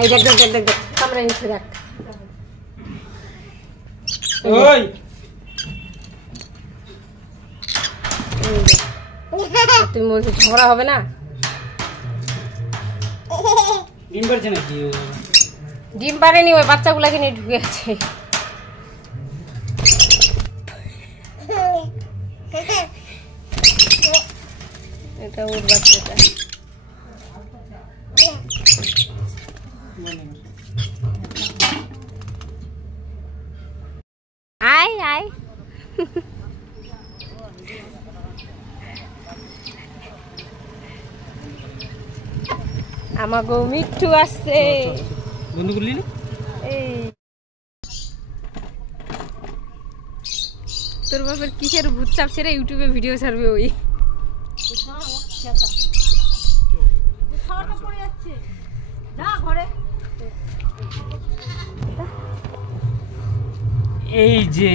এই দেখ দেখ দেখ দেখ কামড়ে নিচ্ছে দেখ। ওই তুমি বলছো ঝগড়া হবে না? ডিম পারছে নাকি? ডিম পারেনি, ওই বাচ্চাগুলাকে নিয়ে ঢুকে আছে। এটা ওর বাচ্চাটা। আয় আয় আমাগো মিঠু আসছে। বন্ধু করলি না? এই তোর বাপের কিসের ভূত চাপছে রে? ইউটিউবে ভিডিও ছাড়বে ওই। এই যে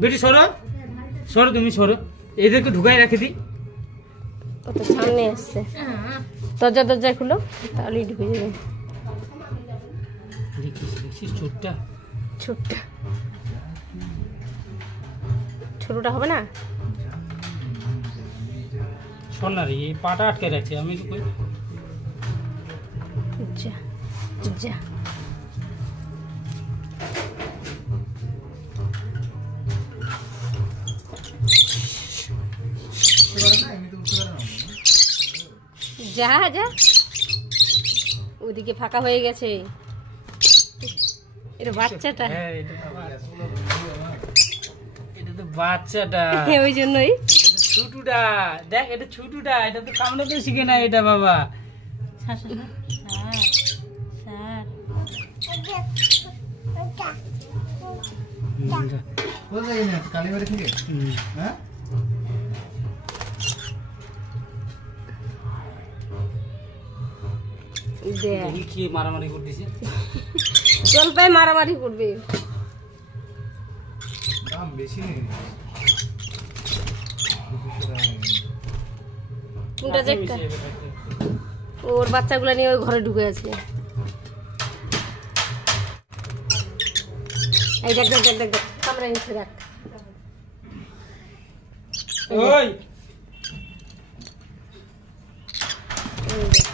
বেটি সরো সরো, তুমি সরো, এদেরকে ঢুকাই রাখে দিই। ও তো সামনে আসছে, দরজা দরজা খুলো তাহলেই ঢুকে যাবে। ছোটটা ছোটটা ছোটটা হবে না? শোন না রে, এই পাটা আটকে রাখছে। আমি তো কই যা যা যা যা, ওদিকে ফাঁকা হয়ে গেছে। এটা বাচ্চাটা, হ্যাঁ এটা তো বাচ্চাটা, ওই জন্যই ছুটুটা দেখ, এটা ছুটুটা, এটা তো কামড়াতে শিখে না এটা বাবা। কি মারামারি করতেছে? জলপাই মারামারি করবে। ওর বাচ্চাগুলো নিয়ে ওই ঘরে ঢুকে আছে। এই দেখ দেখ দেখ দেখ দেখ কামড়ে নিচ্ছে দেখ। ওই এই দেখ